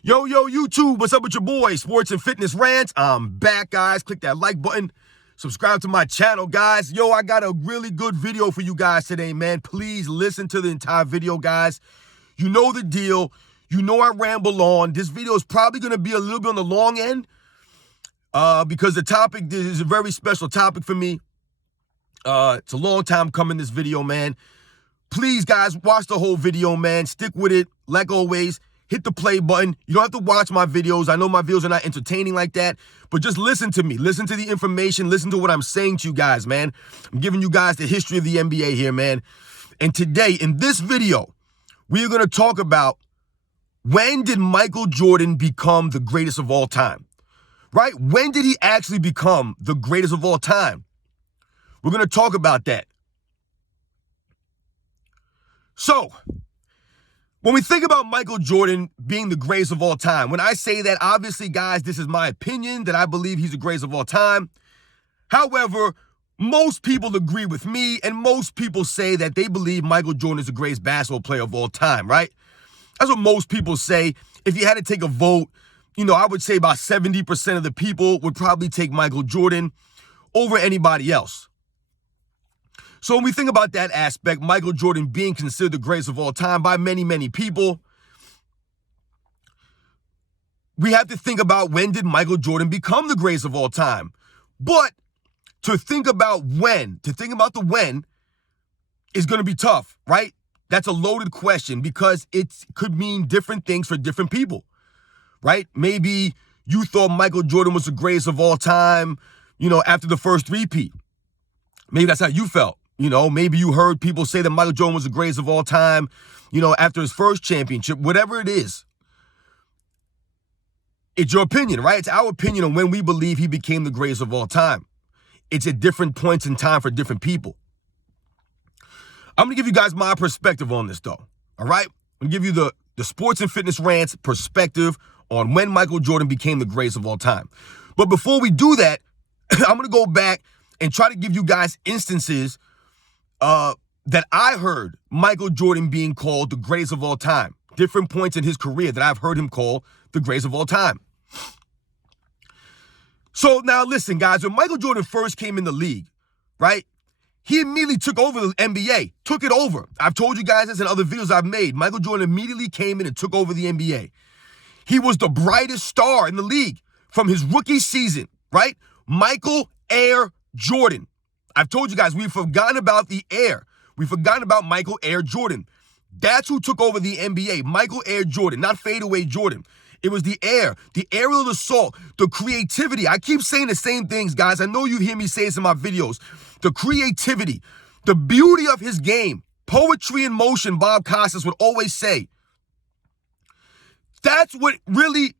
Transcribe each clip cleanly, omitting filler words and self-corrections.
Yo, YouTube, what's up with your boy? Sports and Fitness Rants. I'm back, guys. Click that like button. Subscribe to my channel, guys. Yo, I got a really good video for you guys today, man. Please listen to the entire video, guys. You know the deal. You know I ramble on. This video is probably going to be a little bit on the long end because the topic is a very special topic for me. It's a long time coming, this video, man. Please, guys, watch the whole video, man. Stick with it. Like always, hit the play button. You don't have to watch my videos. I know my videos are not entertaining like that, but just listen to me. Listen to the information. Listen to what I'm saying to you guys, man. I'm giving you guys the history of the NBA here, man. And today, in this video, we are going to talk about when did Michael Jordan become the greatest of all time, right? When did he actually become the greatest of all time? We're going to talk about that. So, when we think about Michael Jordan being the greatest of all time, when I say that, obviously, guys, this is my opinion that I believe he's the greatest of all time. However, most people agree with me, and most people say that they believe Michael Jordan is the greatest basketball player of all time, right? That's what most people say. If you had to take a vote, I would say about 70% of the people would probably take Michael Jordan over anybody else. So when we think about that aspect, Michael Jordan being considered the greatest of all time by many, many people, we have to think about when did Michael Jordan become the greatest of all time. But to think about the when is going to be tough, right? That's a loaded question because it could mean different things for different people, right? Maybe you thought Michael Jordan was the greatest of all time, after the first three-peat. Maybe that's how you felt. Maybe you heard people say that Michael Jordan was the greatest of all time, after his first championship, whatever it is. It's your opinion, right? It's our opinion on when we believe he became the greatest of all time. It's at different points in time for different people. I'm going to give you guys my perspective on this, though, all right? I'm going to give you the Sports and Fitness Rants perspective on when Michael Jordan became the greatest of all time. But before we do that, I'm going to go back and try to give you guys instances that I heard Michael Jordan being called the greatest of all time. Different points in his career that I've heard him call the greatest of all time. So now listen, guys, when Michael Jordan first came in the league, right, he immediately took over the NBA, took it over. I've told you guys this in other videos I've made. Michael Jordan immediately came in and took over the NBA. He was the brightest star in the league from his rookie season, right? Michael Air Jordan. I've told you guys, we've forgotten about the Air. We've forgotten about Michael Air Jordan. That's who took over the NBA, Michael Air Jordan, not fadeaway Jordan. It was the Air, the aerial assault, the creativity. I keep saying the same things, guys. I know you hear me say this in my videos. The creativity, the beauty of his game, poetry in motion, Bob Costas would always say. That's what really,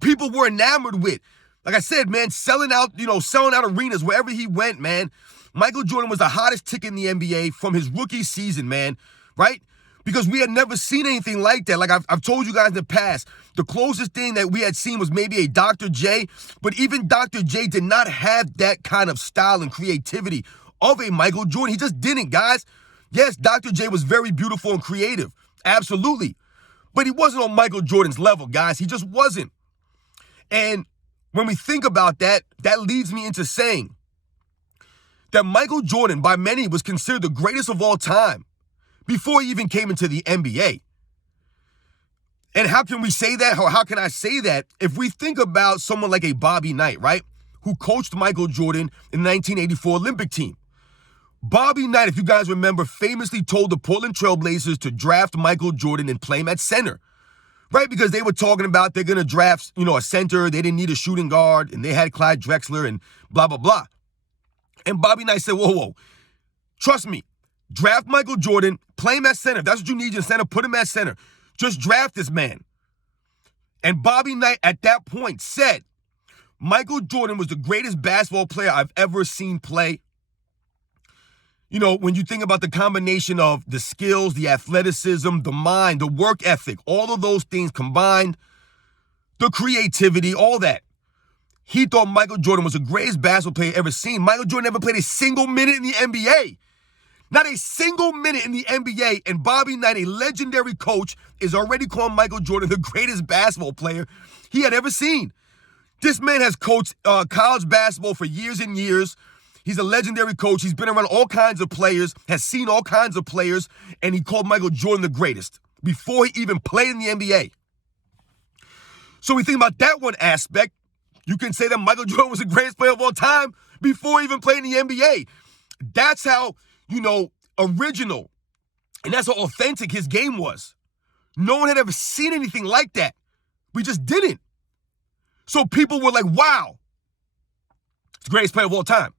people were enamored with. Like I said, man, selling out arenas wherever he went, man. Michael Jordan was the hottest ticket in the NBA from his rookie season, man, right? Because we had never seen anything like that. Like I've told you guys in the past, the closest thing that we had seen was maybe a Dr. J, but even Dr. J did not have that kind of style and creativity of a Michael Jordan. He just didn't, guys. Yes, Dr. J was very beautiful and creative, absolutely. But he wasn't on Michael Jordan's level, guys. He just wasn't. And when we think about that, that leads me into saying that Michael Jordan, by many, was considered the greatest of all time before he even came into the NBA. And how can we say that? Or how can I say that if we think about someone like a Bobby Knight, right, who coached Michael Jordan in the 1984 Olympic team? Bobby Knight, if you guys remember, famously told the Portland Trail Blazers to draft Michael Jordan and play him at center. Right, because they were talking about they're going to draft, a center. They didn't need a shooting guard, and they had Clyde Drexler and blah, blah, blah. And Bobby Knight said, whoa, trust me, draft Michael Jordan, play him at center. If that's what you need in center, put him at center. Just draft this man. And Bobby Knight at that point said, Michael Jordan was the greatest basketball player I've ever seen play. When you think about the combination of the skills, the athleticism, the mind, the work ethic, all of those things combined, the creativity, all that. He thought Michael Jordan was the greatest basketball player ever seen. Michael Jordan never played a single minute in the NBA. Not a single minute in the NBA, and Bobby Knight, a legendary coach, is already calling Michael Jordan the greatest basketball player he had ever seen. This man has coached college basketball for years and years. He's a legendary coach. He's been around all kinds of players, has seen all kinds of players, and he called Michael Jordan the greatest before he even played in the NBA. So we think about that one aspect. You can say that Michael Jordan was the greatest player of all time before he even played in the NBA. That's how, original and that's how authentic his game was. No one had ever seen anything like that. We just didn't. So people were like, wow, it's the greatest player of all time.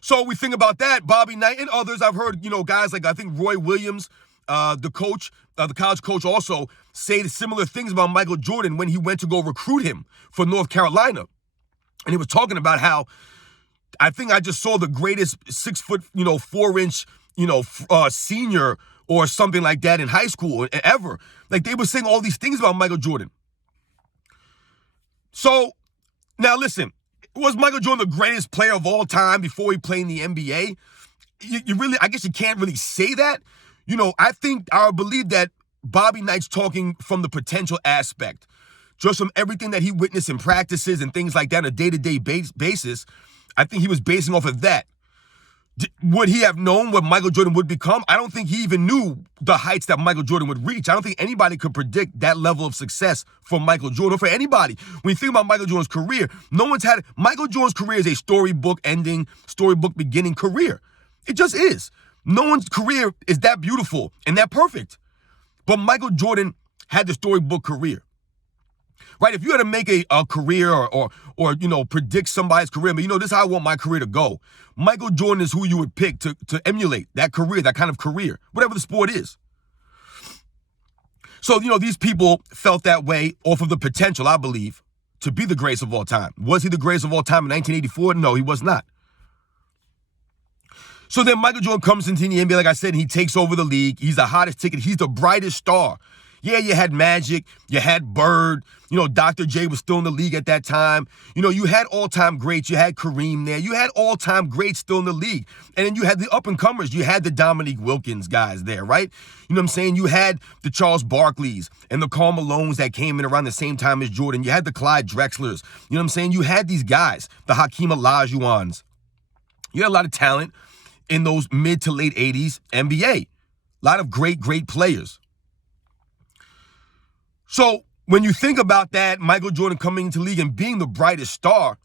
So we think about that, Bobby Knight and others. I've heard, guys like I think Roy Williams, the coach, the college coach also say similar things about Michael Jordan when he went to go recruit him for North Carolina. And he was talking about how I think I just saw the greatest 6 foot, 4 inch, senior or something like that in high school ever. Like they were saying all these things about Michael Jordan. So now listen, was Michael Jordan the greatest player of all time before he played in the NBA? You really, I guess you can't really say that. I believe that Bobby Knight's talking from the potential aspect, just from everything that he witnessed in practices and things like that on a day-to-day basis. I think he was basing off of that. Would he have known what Michael Jordan would become? I don't think he even knew the heights that Michael Jordan would reach. I don't think anybody could predict that level of success from Michael Jordan, for anybody. When you think about Michael Jordan's career, Michael Jordan's career is a storybook ending, storybook beginning career. It just is. No one's career is that beautiful and that perfect. But Michael Jordan had the storybook career. Right? If you had to make a career or predict somebody's career, but this is how I want my career to go. Michael Jordan is who you would pick to emulate that career, that kind of career, whatever the sport is. So, these people felt that way off of the potential, I believe, to be the greatest of all time. Was he the greatest of all time in 1984? No, he was not. So then Michael Jordan comes into the NBA, like I said, and he takes over the league. He's the hottest ticket. He's the brightest star. Yeah, you had Magic, you had Bird, Dr. J was still in the league at that time. You had all-time greats. You had Kareem there. You had all-time greats still in the league. And then you had the up-and-comers. You had the Dominique Wilkins guys there, right? You know what I'm saying? You had the Charles Barkleys and the Karl Malones that came in around the same time as Jordan. You had the Clyde Drexlers. You know what I'm saying? You had these guys, the Hakeem Olajuwons. You had a lot of talent in those mid to late 80s NBA. A lot of great, great players. So when you think about that, Michael Jordan coming into the league and being the brightest star,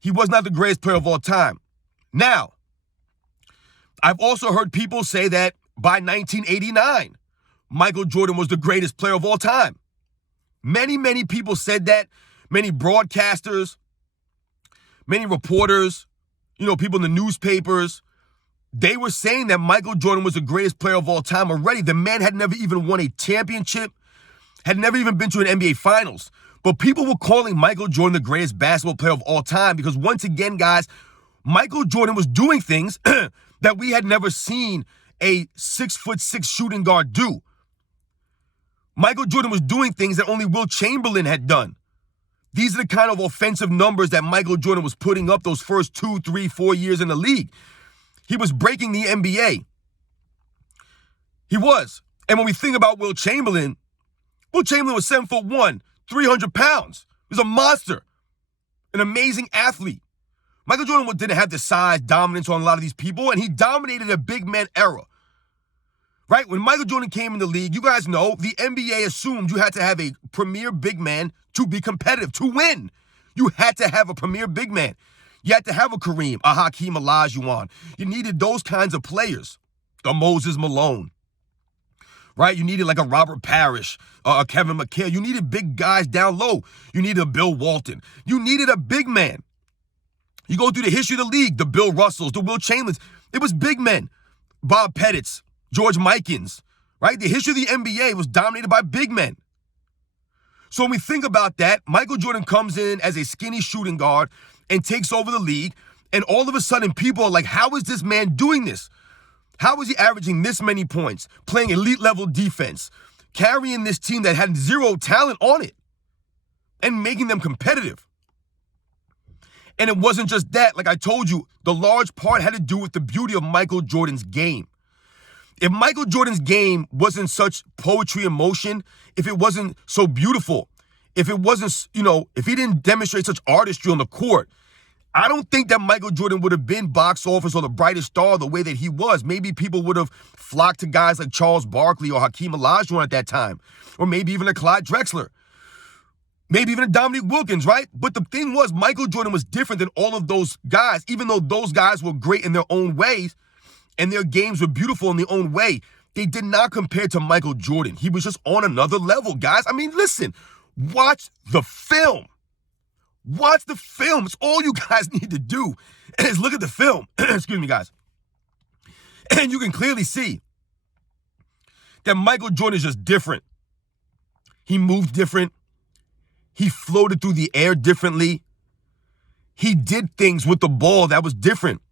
he was not the greatest player of all time. Now, I've also heard people say that by 1989, Michael Jordan was the greatest player of all time. Many, many people said that. Many broadcasters, many reporters, people in the newspapers, they were saying that Michael Jordan was the greatest player of all time already. The man had never even won a championship, had never even been to an NBA Finals. But people were calling Michael Jordan the greatest basketball player of all time because, once again, guys, Michael Jordan was doing things that we had never seen a 6'6" shooting guard do. Michael Jordan was doing things that only Wilt Chamberlain had done. These are the kind of offensive numbers that Michael Jordan was putting up those first 2, 3, 4 years in the league. He was breaking the NBA. He was. And when we think about Wilt Chamberlain was 7'1", 300 pounds. He was a monster, an amazing athlete. Michael Jordan didn't have the size dominance on a lot of these people, and he dominated a big man era. Right? When Michael Jordan came in the league, you guys know the NBA assumed you had to have a premier big man to be competitive, to win. You had to have a premier big man. You had to have a Kareem, a Hakeem Olajuwon. You needed those kinds of players. A Moses Malone. Right? You needed like a Robert Parrish, a Kevin McHale. You needed big guys down low. You needed a Bill Walton. You needed a big man. You go through the history of the league, the Bill Russells, the Wilt Chamberlains. It was big men. Bob Pettit's, George Mikins. Right? The history of the NBA was dominated by big men. So when we think about that, Michael Jordan comes in as a skinny shooting guard and takes over the league. And all of a sudden, people are like, how is this man doing this? How is he averaging this many points, playing elite level defense, carrying this team that had zero talent on it, and making them competitive? And it wasn't just that. Like I told you, the large part had to do with the beauty of Michael Jordan's game. If Michael Jordan's game wasn't such poetry in motion, if it wasn't so beautiful, if it wasn't, if he didn't demonstrate such artistry on the court, I don't think that Michael Jordan would have been box office or the brightest star the way that he was. Maybe people would have flocked to guys like Charles Barkley or Hakeem Olajuwon at that time, or maybe even a Clyde Drexler, maybe even a Dominique Wilkins, right? But the thing was, Michael Jordan was different than all of those guys, even though those guys were great in their own ways and their games were beautiful in their own way. They did not compare to Michael Jordan. He was just on another level, guys. I mean, listen, watch the film. Watch the film. It's all you guys need to do is look at the film. Excuse me, guys. And you can clearly see that Michael Jordan is just different. He moved different. He floated through the air differently. He did things with the ball that was different.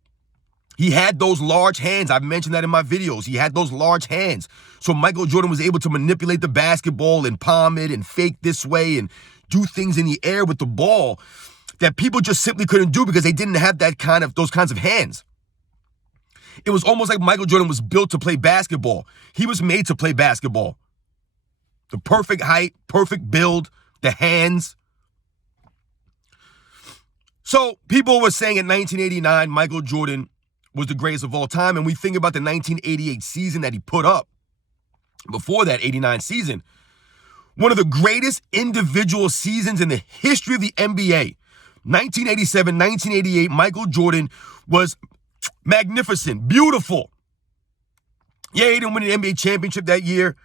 He had those large hands. I've mentioned that in my videos. He had those large hands. So Michael Jordan was able to manipulate the basketball and palm it and fake this way and do things in the air with the ball that people just simply couldn't do because they didn't have those kinds of hands. It was almost like Michael Jordan was built to play basketball. He was made to play basketball. The perfect height, perfect build, the hands. So people were saying in 1989, Michael Jordan was the greatest of all time. And we think about the 1988 season that he put up. Before that 89 season, one of the greatest individual seasons in the history of the NBA. 1987, 1988, Michael Jordan was magnificent, beautiful. Yeah, he didn't win an NBA championship that year.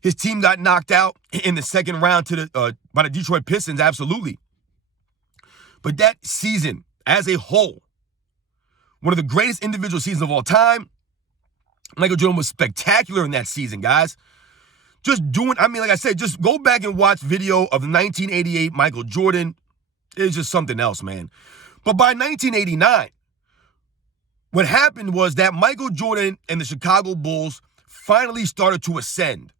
His team got knocked out in the second round by the Detroit Pistons, absolutely. But that season, as a whole, one of the greatest individual seasons of all time. Michael Jordan was spectacular in that season, guys. Like I said, just go back and watch video of 1988 Michael Jordan. It's just something else, man. But by 1989, what happened was that Michael Jordan and the Chicago Bulls finally started to ascend.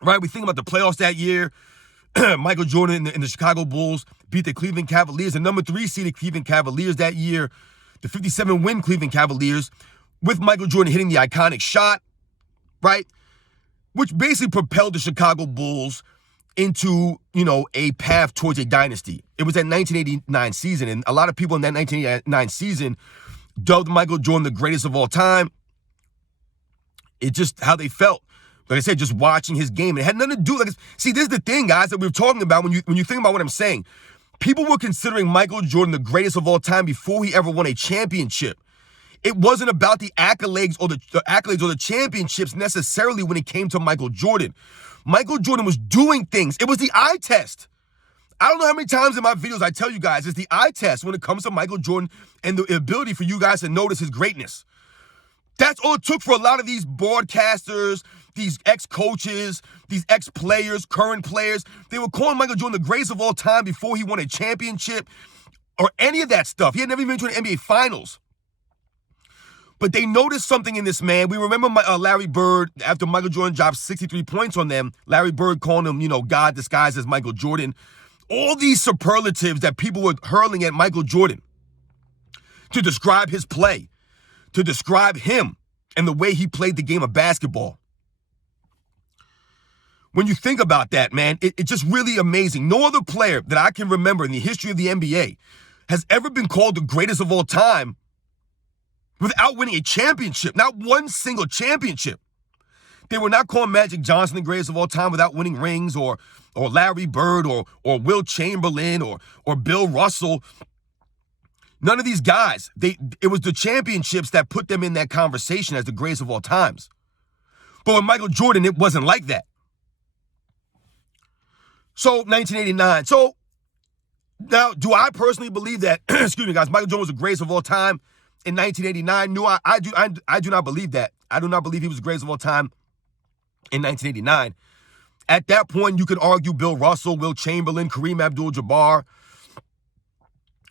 Right? We think about the playoffs that year. Michael Jordan and the Chicago Bulls beat the Cleveland Cavaliers, the number 3 seeded Cleveland Cavaliers that year, the 57-win Cleveland Cavaliers, with Michael Jordan hitting the iconic shot, right? Which basically propelled the Chicago Bulls into, a path towards a dynasty. It was that 1989 season, and a lot of people in that 1989 season dubbed Michael Jordan the greatest of all time. It's just how they felt. Like I said, just watching his game. It had nothing to do, see, this is the thing, guys, that we were talking about when you think about what I'm saying. People were considering Michael Jordan the greatest of all time before he ever won a championship. It wasn't about the accolades or the championships necessarily when it came to Michael Jordan. Michael Jordan was doing things. It was the eye test. I don't know how many times in my videos I tell you guys, it's the eye test when it comes to Michael Jordan and the ability for you guys to notice his greatness. That's all it took for a lot of these broadcasters, these ex-coaches, these ex-players, current players. They were calling Michael Jordan the greatest of all time before he won a championship or any of that stuff. He had never even been to an NBA Finals. But they noticed something in this man. We remember Larry Bird, after Michael Jordan dropped 63 points on them, Larry Bird calling him, God disguised as Michael Jordan. All these superlatives that people were hurling at Michael Jordan to describe his play, to describe him and the way he played the game of basketball. When you think about that, man, it's just really amazing. No other player that I can remember in the history of the NBA has ever been called the greatest of all time without winning a championship, not one single championship. They were not calling Magic Johnson the greatest of all time without winning rings, or Larry Bird, or Will Chamberlain, or Bill Russell. None of these guys. It was the championships that put them in that conversation as the greatest of all times. But with Michael Jordan, it wasn't like that. So 1989. So now, do I personally believe that, excuse me, guys, Michael Jordan was the greatest of all time in 1989? No, I do not believe that. I do not believe he was the greatest of all time in 1989. At that point, you could argue Bill Russell, Will Chamberlain, Kareem Abdul-Jabbar.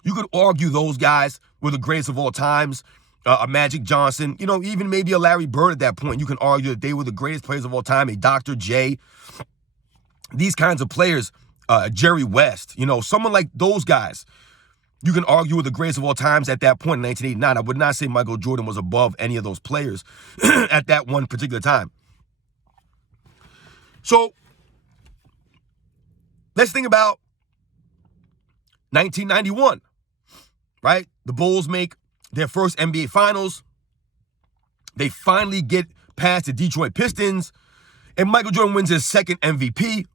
You could argue those guys were the greatest of all times. A Magic Johnson, even maybe a Larry Bird at that point. You can argue that they were the greatest players of all time. A Dr. J. These kinds of players, Jerry West, someone like those guys. you can argue with the greatest of all times at that point in 1989. I would not say Michael Jordan was above any of those players at that one particular time. So let's think about 1991, right? The Bulls make their first NBA Finals. They finally get past the Detroit Pistons, and Michael Jordan wins his second MVP.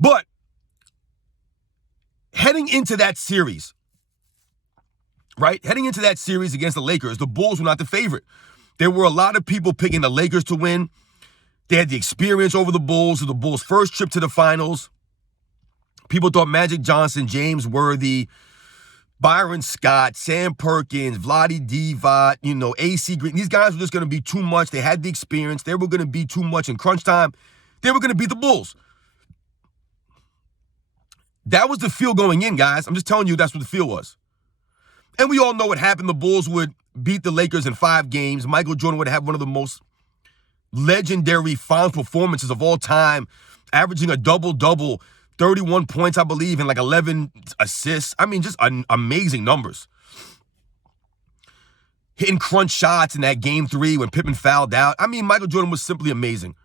But heading into that series, right? Heading into that series against the Lakers, the Bulls were not the favorite. There were a lot of people picking the Lakers to win. They had the experience over the Bulls. It was the Bulls' first trip to the finals. People thought Magic Johnson, James Worthy, Byron Scott, Sam Perkins, Vlade Divac, AC Green. These guys were just going to be too much. They had the experience. They were going to be too much in crunch time. They were going to beat the Bulls. That was the feel going in, guys. I'm just telling you that's what the feel was. And we all know what happened. The Bulls would beat the Lakers in 5 games. Michael Jordan would have one of the most legendary finals performances of all time, averaging a double-double, 31 points, I believe, and like 11 assists. I mean, just amazing numbers. Hitting crunch shots in that game 3 when Pippen fouled out. I mean, Michael Jordan was simply amazing.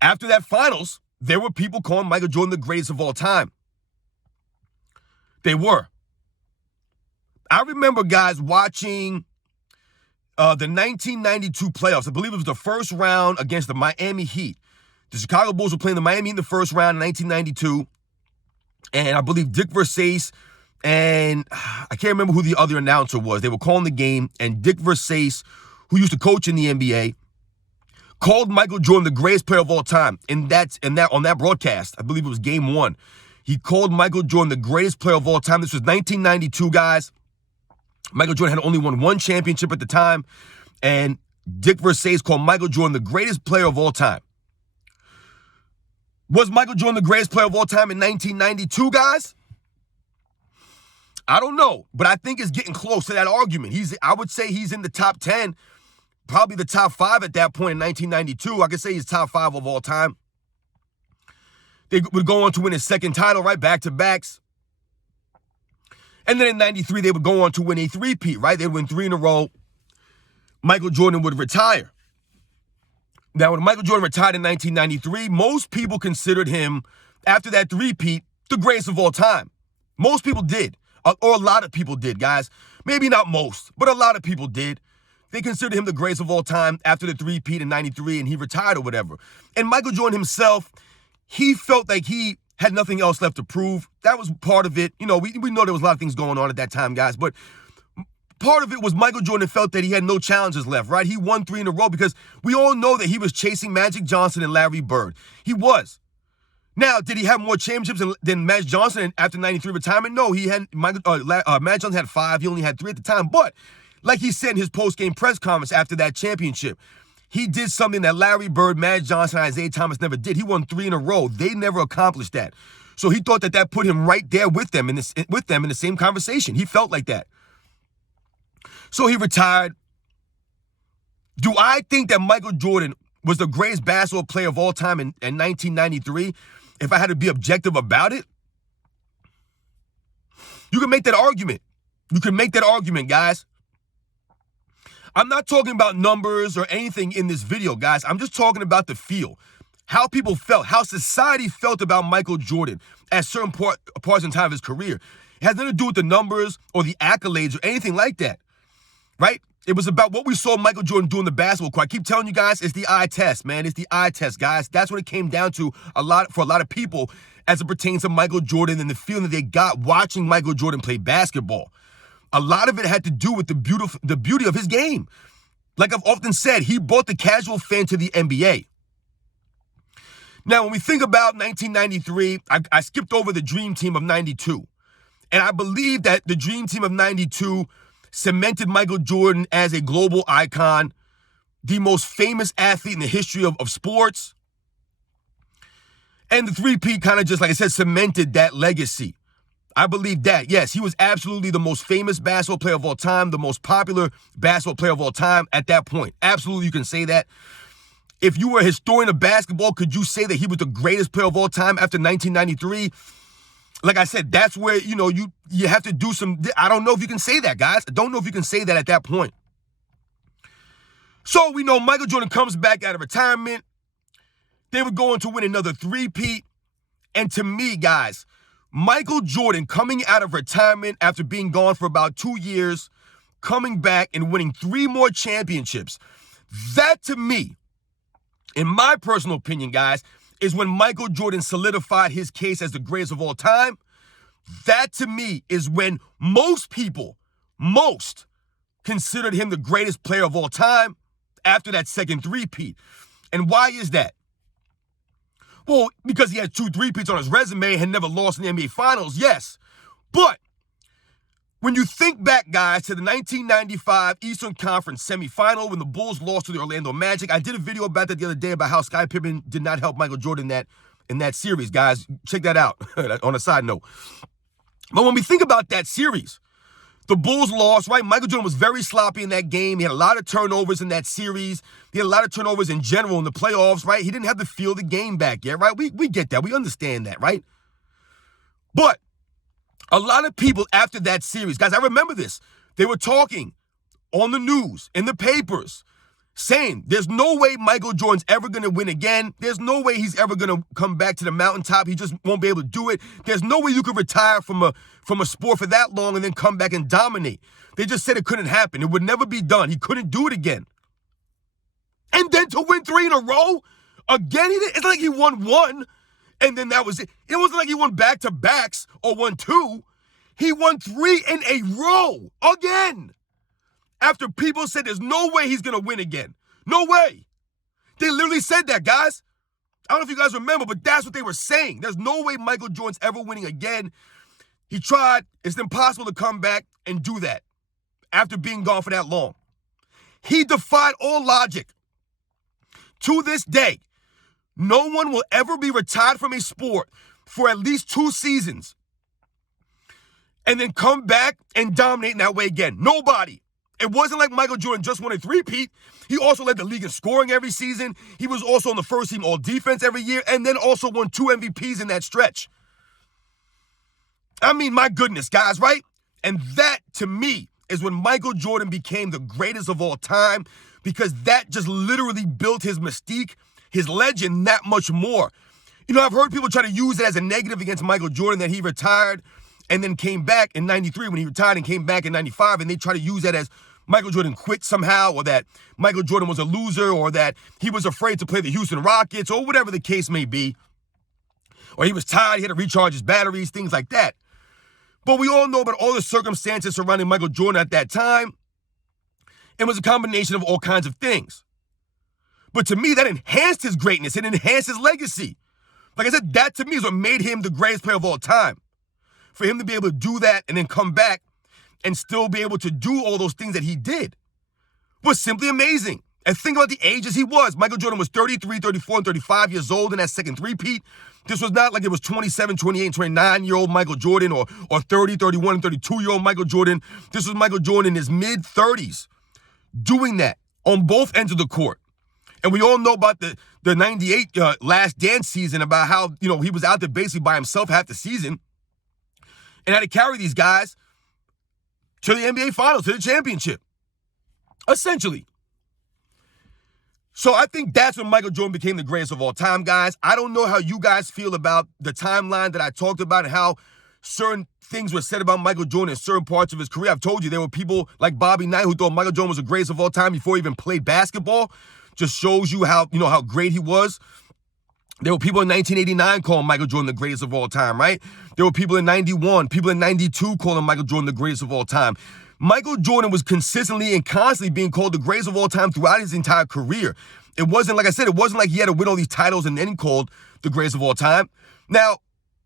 After that finals, there were people calling Michael Jordan the greatest of all time. They were. I remember, guys, watching the 1992 playoffs. I believe it was the first round against the Miami Heat. The Chicago Bulls were playing the Miami Heat in the first round in 1992. And I believe Dick Versace and I can't remember who the other announcer was. They were calling the game, and Dick Versace, who used to coach in the NBA, called Michael Jordan the greatest player of all time. On that broadcast, I believe it was game 1. He called Michael Jordan the greatest player of all time. This was 1992, guys. Michael Jordan had only won 1 championship at the time, and Dick Versace called Michael Jordan the greatest player of all time. Was Michael Jordan the greatest player of all time in 1992, guys? I don't know, but I think it's getting close to that argument. I would say he's in the top 10, probably the top 5 at that point in 1992. I could say he's top 5 of all time. They would go on to win his second title, right? Back-to-backs. And then in 93, they would go on to win a 3-peat, right? They'd win 3 in a row. Michael Jordan would retire. Now, when Michael Jordan retired in 1993, most people considered him, after that 3-peat, the greatest of all time. Most people did, or a lot of people did, guys. Maybe not most, but a lot of people did. They considered him the greatest of all time after the 3-peat in 93, and he retired or whatever. And Michael Jordan himself, he felt like he had nothing else left to prove. That was part of it. We know there was a lot of things going on at that time, guys, but part of it was Michael Jordan felt that he had no challenges left, right? He won 3 in a row because we all know that he was chasing Magic Johnson and Larry Bird. He was. Now, did he have more championships than Magic Johnson after 93 retirement? No, he had Magic Johnson had 5. He only had 3 at the time. But like he said in his post-game press conference after that championship, he did something that Larry Bird, Magic Johnson, and Isaiah Thomas never did. He won 3 in a row. They never accomplished that. So he thought that put him right there with them in the same conversation. He felt like that. So he retired. Do I think that Michael Jordan was the greatest basketball player of all time in 1993? If I had to be objective about it, you can make that argument. You can make that argument, guys. I'm not talking about numbers or anything in this video, guys. I'm just talking about the feel. How people felt, how society felt about Michael Jordan at certain parts in time of his career. It has nothing to do with the numbers or the accolades or anything like that, right? It was about what we saw Michael Jordan do in the basketball court. I keep telling you guys, it's the eye test, man. It's the eye test, guys. That's what it came down to for a lot of people as it pertains to Michael Jordan and the feeling that they got watching Michael Jordan play basketball. A lot of it had to do with the beauty of his game. Like I've often said, he brought the casual fan to the NBA. Now, when we think about 1993, I skipped over the Dream Team of 92. And I believe that the Dream Team of 92 cemented Michael Jordan as a global icon, the most famous athlete in the history of sports. And the 3-peat kind of just, like I said, cemented that legacy. I believe that, yes, he was absolutely the most famous basketball player of all time, the most popular basketball player of all time at that point. Absolutely, you can say that. If you were a historian of basketball, could you say that he was the greatest player of all time after 1993? like I said, that's where, you have to do some, I don't know if you can say that, guys. I don't know if you can say that at that point. So we know Michael Jordan comes back out of retirement. They were going to win another three-peat. And to me, guys, Michael Jordan coming out of retirement after being gone for about 2 years, coming back and winning 3 more championships, that to me, in my personal opinion, guys, is when Michael Jordan solidified his case as the greatest of all time. That to me is when most people, considered him the greatest player of all time after that second three-peat. And why is that? Well, because he had 2 three-peats on his resume and had never lost in the NBA Finals, yes. But when you think back, guys, to the 1995 Eastern Conference semifinal when the Bulls lost to the Orlando Magic, I did a video about that the other day about how Scottie Pippen did not help Michael Jordan in that series, guys. Check that out on a side note. But when we think about that series, the Bulls lost, right? Michael Jordan was very sloppy in that game. He had a lot of turnovers in that series. He had a lot of turnovers in general in the playoffs, right? He didn't have the feel of the game back yet, right? We get that. We understand that, right? But a lot of people after that series, guys, I remember this. They were talking on the news, in the papers, saying there's no way Michael Jordan's ever going to win again. There's no way he's ever going to come back to the mountaintop. He just won't be able to do it. There's no way you could retire from a sport for that long and then come back and dominate. They just said it couldn't happen. It would never be done. He couldn't do it again. And then to win 3 in a row, again, it's not like he won 1 and then that was it. It wasn't like he won back-to-backs or won 2. He won 3 in a row again. After people said there's no way he's going to win again. No way. They literally said that, guys. I don't know if you guys remember, but that's what they were saying. There's no way Michael Jordan's ever winning again. He tried. It's impossible to come back and do that after being gone for that long. He defied all logic. To this day, no one will ever be retired from a sport for at least 2 seasons and then come back and dominate in that way again. Nobody. It wasn't like Michael Jordan just won a three-peat. He also led the league in scoring every season. He was also on the first team all-defense every year and then also won 2 MVPs in that stretch. I mean, my goodness, guys, right? And that, to me, is when Michael Jordan became the greatest of all time because that just literally built his mystique, his legend, that much more. I've heard people try to use it as a negative against Michael Jordan that he retired and then came back in 93 when he retired and came back in 95, and they try to use that as Michael Jordan quit somehow, or that Michael Jordan was a loser, or that he was afraid to play the Houston Rockets, or whatever the case may be. Or he was tired, he had to recharge his batteries, things like that. But we all know about all the circumstances surrounding Michael Jordan at that time. It was a combination of all kinds of things. But to me, that enhanced his greatness. It enhanced his legacy. Like I said, that to me is what made him the greatest player of all time. For him to be able to do that and then come back and still be able to do all those things that he did was simply amazing. And think about the ages he was. Michael Jordan was 33, 34, and 35 years old in that second three-peat. This was not like it was 27, 28, and 29-year-old Michael Jordan or 30, 31, and 32-year-old Michael Jordan. This was Michael Jordan in his mid-30s doing that on both ends of the court. And we all know about the 98 Last Dance season, about how, he was out there basically by himself half the season and had to carry these guys to the NBA Finals, to the championship, essentially. So I think that's when Michael Jordan became the greatest of all time, guys. I don't know how you guys feel about the timeline that I talked about and how certain things were said about Michael Jordan in certain parts of his career. I've told you there were people like Bobby Knight who thought Michael Jordan was the greatest of all time before he even played basketball. Just shows you how great he was. There were people in 1989 calling Michael Jordan the greatest of all time, right? There were people in 91, people in 92 calling Michael Jordan the greatest of all time. Michael Jordan was consistently and constantly being called the greatest of all time throughout his entire career. It wasn't, like I said, it wasn't like he had to win all these titles and then called the greatest of all time. Now,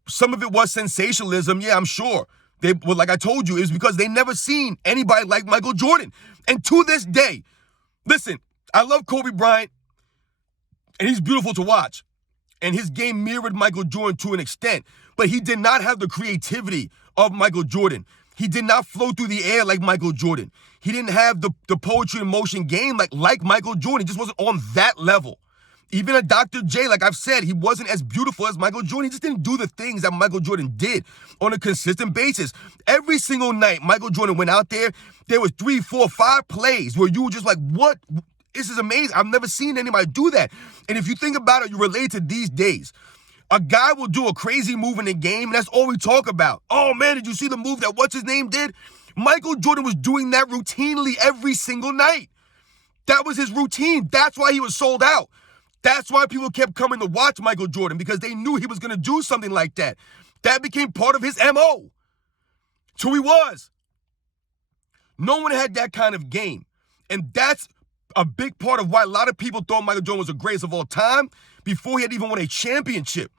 some of it was sensationalism, yeah, I'm sure. Like I told you, it was because they never seen anybody like Michael Jordan. And to this day, listen, I love Kobe Bryant, and he's beautiful to watch. And his game mirrored Michael Jordan to an extent, but he did not have the creativity of Michael Jordan. He did not flow through the air like Michael Jordan. He didn't have the poetry and motion game like Michael Jordan. He just wasn't on that level. Even a Dr. J, like I've said, he wasn't as beautiful as Michael Jordan. He just didn't do the things that Michael Jordan did on a consistent basis. Every single night, Michael Jordan went out there. There was 3, 4, 5 plays where you were just like, what? This is amazing. I've never seen anybody do that. And if you think about it, you relate to these days. A guy will do a crazy move in the game, and that's all we talk about. Oh, man, did you see the move that what's-his-name did? Michael Jordan was doing that routinely every single night. That was his routine. That's why he was sold out. That's why people kept coming to watch Michael Jordan, because they knew he was going to do something like that. That became part of his MO. It's who he was. No one had that kind of game. And that's a big part of why a lot of people thought Michael Jordan was the greatest of all time before he had even won a championship.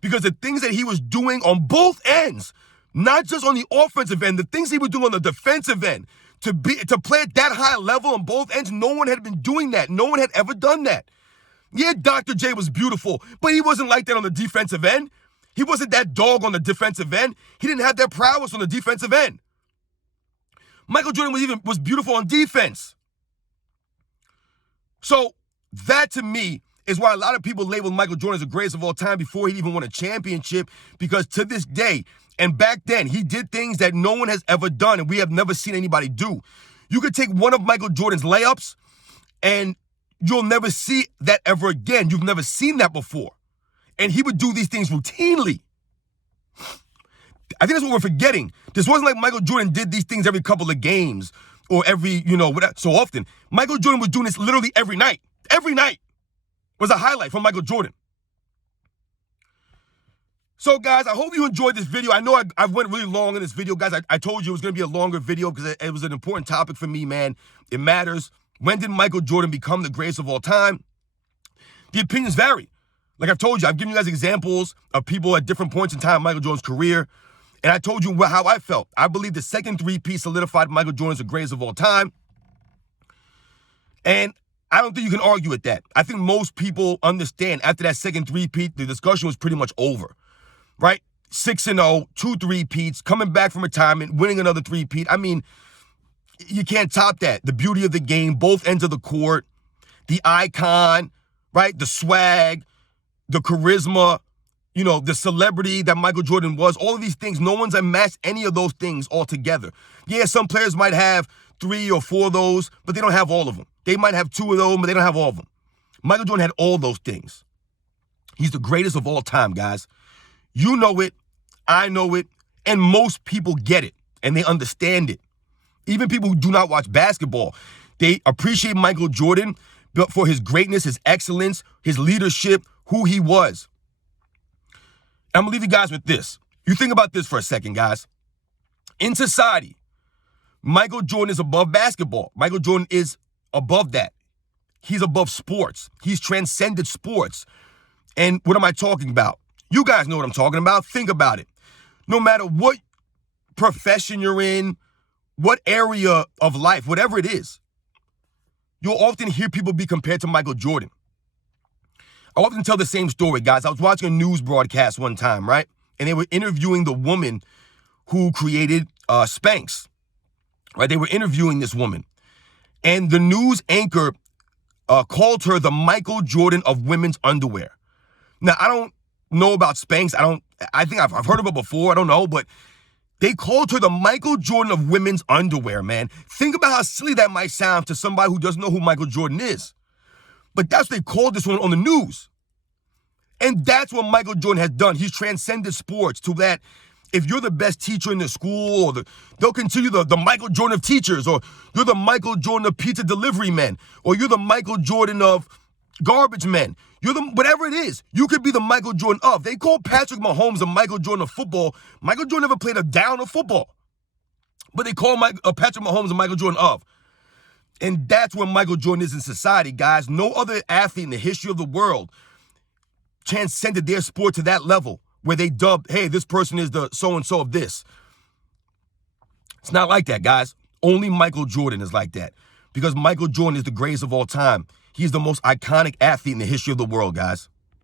Because the things that he was doing on both ends, not just on the offensive end, the things he was doing on the defensive end, to play at that high level on both ends, no one had been doing that. No one had ever done that. Yeah, Dr. J was beautiful, but he wasn't like that on the defensive end. He wasn't that dog on the defensive end. He didn't have that prowess on the defensive end. Michael Jordan was beautiful on defense. So that, to me, is why a lot of people labeled Michael Jordan as the greatest of all time before he even won a championship, because to this day, and back then, he did things that no one has ever done and we have never seen anybody do. You could take one of Michael Jordan's layups and you'll never see that ever again. You've never seen that before. And he would do these things routinely. I think that's what we're forgetting. This wasn't like Michael Jordan did these things every couple of games or every, so often. Michael Jordan was doing this literally every night. Every night was a highlight from Michael Jordan. So, guys, I hope you enjoyed this video. I know I went really long in this video, guys. I told you it was going to be a longer video because it was an important topic for me, man. It matters. When did Michael Jordan become the greatest of all time? The opinions vary. Like I've told you, I've given you guys examples of people at different points in time in Michael Jordan's career. And I told you how I felt. I believe the second three-peat solidified Michael Jordan as the greatest of all time. And I don't think you can argue with that. I think most people understand after that second three-peat, the discussion was pretty much over, right? 6-0, 2 three-peats, coming back from retirement, winning another three-peat. I mean, you can't top that. The beauty of the game, both ends of the court, the icon, right? The swag, the charisma, the celebrity that Michael Jordan was, all of these things, no one's unmatched any of those things altogether. Yeah, some players might have 3 or 4 of those, but they don't have all of them. They might have 2 of those, but they don't have all of them. Michael Jordan had all those things. He's the greatest of all time, guys. You know it, I know it, and most people get it, and they understand it. Even people who do not watch basketball, they appreciate Michael Jordan for his greatness, his excellence, his leadership, who he was. I'm going to leave you guys with this. You think about this for a second, guys. In society, Michael Jordan is above basketball. Michael Jordan is above that. He's above sports. He's transcended sports. And what am I talking about? You guys know what I'm talking about. Think about it. No matter what profession you're in, what area of life, whatever it is, you'll often hear people be compared to Michael Jordan. I often tell the same story, guys. I was watching a news broadcast one time, right? And they were interviewing the woman who created Spanx, right? They were interviewing this woman. And the news anchor called her the Michael Jordan of women's underwear. Now, I don't know about Spanx. I think I've heard of it before. I don't know, but they called her the Michael Jordan of women's underwear, man. Think about how silly that might sound to somebody who doesn't know who Michael Jordan is. But that's what they called this one on the news. And that's what Michael Jordan has done. He's transcended sports to that. If you're the best teacher in the school, or they'll consider you the Michael Jordan of teachers, or you're the Michael Jordan of pizza delivery men, or you're the Michael Jordan of garbage men. You're whatever it is, you could be the Michael Jordan of. They call Patrick Mahomes the Michael Jordan of football. Michael Jordan never played a down of football. But they call Patrick Mahomes the Michael Jordan of. And that's where Michael Jordan is in society, guys. No other athlete in the history of the world transcended their sport to that level where they dubbed, hey, this person is the so-and-so of this. It's not like that, guys. Only Michael Jordan is like that, because Michael Jordan is the greatest of all time. He's the most iconic athlete in the history of the world, guys.